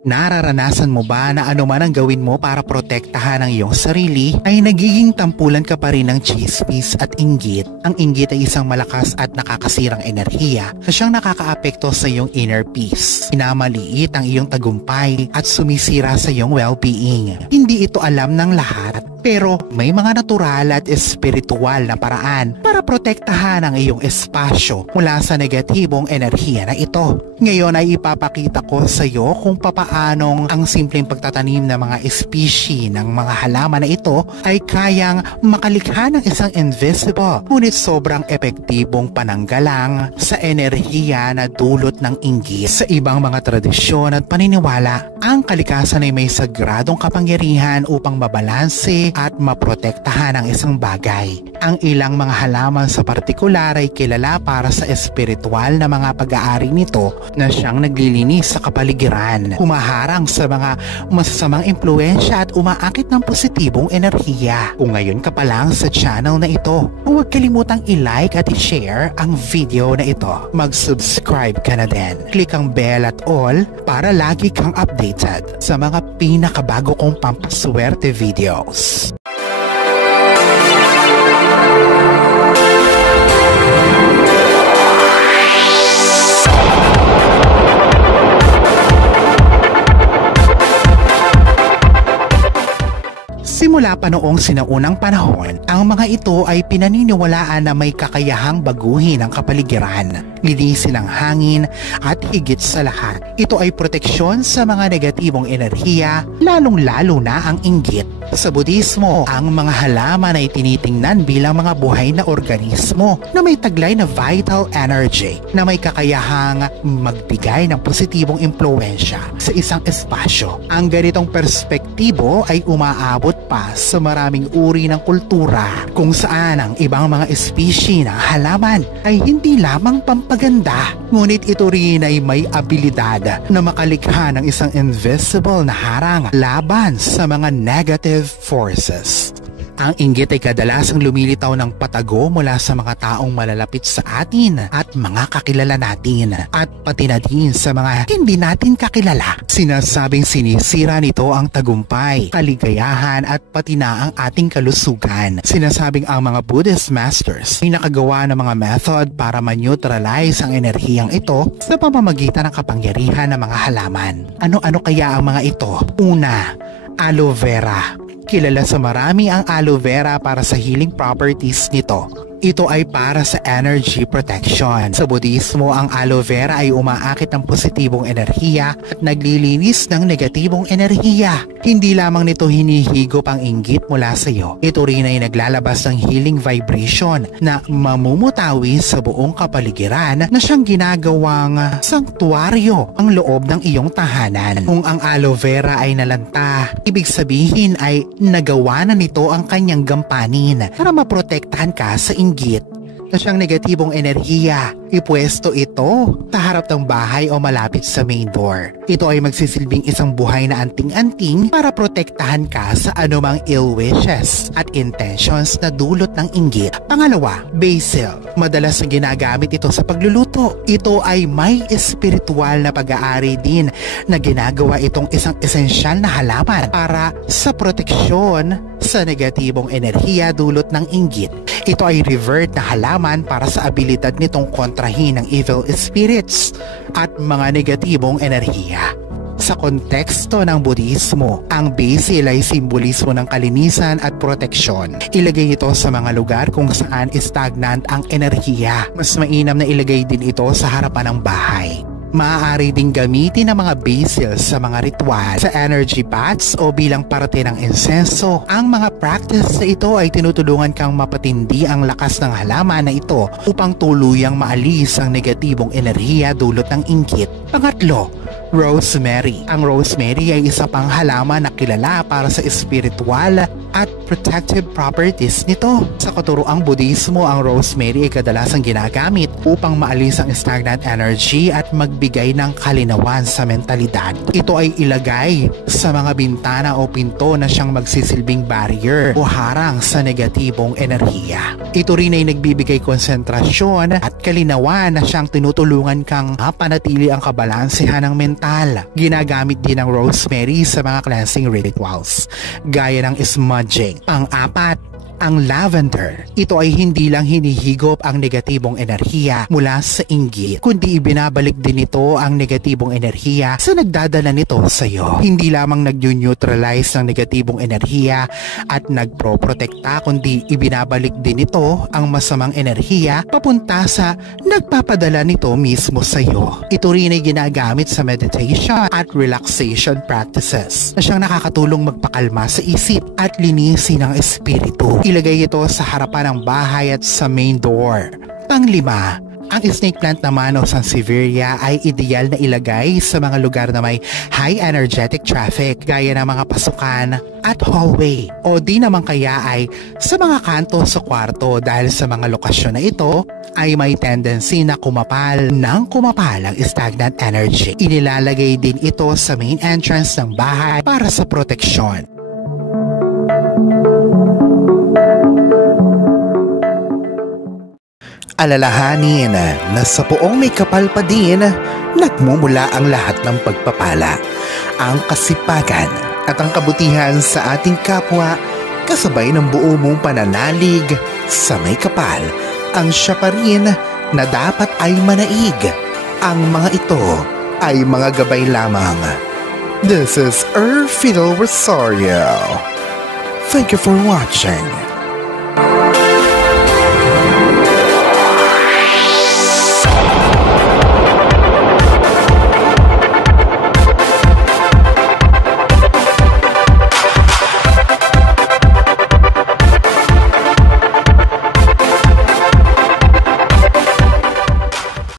Nararanasan mo ba na anuman ang gawin mo para protektahan ang iyong sarili ay nagiging tampulan ka pa rin ng chismis at inggit? Ang inggit ay isang malakas at nakakasirang enerhiya na siyang nakakaapekto sa iyong inner peace. Pinamaliit ang iyong tagumpay at sumisira sa iyong well-being. Hindi ito alam ng lahat, pero may mga natural at espiritual na paraan para protektahan ang iyong espasyo mula sa negatibong enerhiya na ito. Ngayon ay ipapakita ko sa iyo kung papaanong ang simpleng pagtatanim ng mga species ng mga halaman na ito ay kayang makalikha ng isang invisible ngunit sobrang epektibong pananggalang sa enerhiya na dulot ng inggit. Sa ibang mga tradisyon at paniniwala, ang kalikasan ay may sagradong kapangyarihan upang mabalanse at maprotektahan ang isang bagay. Ang ilang mga halaman sa partikular ay kilala para sa espiritual na mga pag-aari nito na siyang naglilinis sa kapaligiran, humaharang sa mga masasamang impluensya at umaakit ng positibong enerhiya. Kung ngayon ka pa lang sa channel na ito, huwag kalimutang i-like at i-share ang video na ito. Mag-subscribe ka na din. Click ang bell at all para lagi kang updated sa mga pinakabago kong pampaswerte videos. Simula pa noong sinaunang panahon, ang mga ito ay pinaniniwalaan na may kakayahang baguhin ang kapaligiran, linisin ang hangin at higit sa lahat, ito ay proteksyon sa mga negatibong enerhiya, lalong-lalo na ang inggit. Sa Budismo, ang mga halaman ay tinitingnan bilang mga buhay na organismo na may taglay na vital energy na may kakayahang magbigay ng positibong impluensya sa isang espasyo. Ang ganitong perspektibo ay umaabot pa sa maraming uri ng kultura kung saan ang ibang mga species ng halaman ay hindi lamang pampaganda, ngunit ito rin ay may abilidad na makalikha ng isang invisible na harang laban sa mga negative forces. Ang inggit ay kadalasang lumilitaw ng patago mula sa mga taong malalapit sa atin at mga kakilala natin at pati na din sa mga hindi natin kakilala. Sinasabing sinisira nito ang tagumpay, kaligayahan at pati na ang ating kalusugan. Sinasabing ang mga Buddhist masters ay nakagawa ng mga method para ma-neutralize ang enerhiyang ito sa pamamagitan ng kapangyarihan ng mga halaman. Ano-ano kaya ang mga ito? Una, aloe vera. Kilala sa marami ang aloe vera para sa healing properties nito. Ito ay para sa energy protection. Sa Budismo, ang aloe vera ay umaakit ng positibong enerhiya at naglilinis ng negatibong enerhiya. Hindi lamang nito hinihigop ang inggit mula sa iyo. Ito rin ay naglalabas ng healing vibration na mamumutawi sa buong kapaligiran na siyang ginagawang sanktuaryo ang loob ng iyong tahanan. Kung ang aloe vera ay nalanta, ibig sabihin ay nagawa na nito ang kanyang gampanin para maprotektahan ka sa inggit na siyang negatibong enerhiya. Ipwesto ito sa harap ng bahay o malapit sa main door. Ito ay magsisilbing isang buhay na anting-anting para protektahan ka sa anumang ill wishes at intentions na dulot ng inggit. Pangalawa, basil. Madalas na ginagamit ito sa pagluluto. Ito ay may espiritual na pag-aari din na ginagawa itong isang esensyal na halaman para sa proteksyon sa negatibong enerhiya dulot ng inggit. Ito ay revert na halaman para sa abilidad nitong kontrahin ng evil spirits at mga negatibong enerhiya. Sa konteksto ng Budismo, ang basil ay simbolismo ng kalinisan at proteksyon. Ilagay ito sa mga lugar kung saan stagnant ang enerhiya. Mas mainam na ilagay din ito sa harapan ng bahay. Maaari ding gamitin ang mga basil sa mga ritual, sa energy baths o bilang parte ng insenso. Ang mga practice na ito ay tinutulungan kang mapatindi ang lakas ng halaman na ito upang tuluyang maalis ang negatibong enerhiya dulot ng inggit. Pangatlo, rosemary. Ang rosemary ay isa pang halaman na kilala para sa espiritual at protective properties nito. Sa katuroang Budismo, ang rosemary ay kadalasang ginagamit upang maalis ang stagnant energy at magbigay ng kalinawan sa mentalidad. Ito ay ilagay sa mga bintana o pinto na siyang magsisilbing barrier o harang sa negatibong enerhiya. Ito rin ay nagbibigay konsentrasyon at kalinawan na siyang tinutulungan kang mapanatili ang kabalansehan ng mental. Ginagamit din ang rosemary sa mga cleansing rituals, gaya ng smudging. Pang-apat, ang lavender. Ito ay hindi lang hinihigop ang negatibong enerhiya mula sa inggit, kundi ibinabalik din ito ang negatibong enerhiya sa nagdadala nito sa iyo. Hindi lamang nag-neutralize ng negatibong enerhiya at nagproprotekta, kundi ibinabalik din ito ang masamang enerhiya papunta sa nagpapadala nito mismo sa iyo. Ito rin ay ginagamit sa meditation at relaxation practices na siyang nakakatulong magpakalma sa isip at linisin ang espiritu. Ilagay ito sa harapan ng bahay at sa main door. Panglima, ang snake plant naman o sansevieria ay ideal na ilagay sa mga lugar na may high energetic traffic, gaya ng mga pasukan at hallway, o di naman kaya ay sa mga kanto sa kwarto, dahil sa mga lokasyon na ito ay may tendency na kumapal ang stagnant energy. Inilalagay din ito sa main entrance ng bahay para sa proteksyon. Alalahanin na sa poong may kapal pa din, nagmumula ang lahat ng pagpapala, ang kasipagan at ang kabutihan sa ating kapwa, kasabay ng buo mong pananalig sa may kapal. Ang siya pa rin na dapat ay manaig. Ang mga ito ay mga gabay lamang. This is Fidel Rosario. Thank you for watching.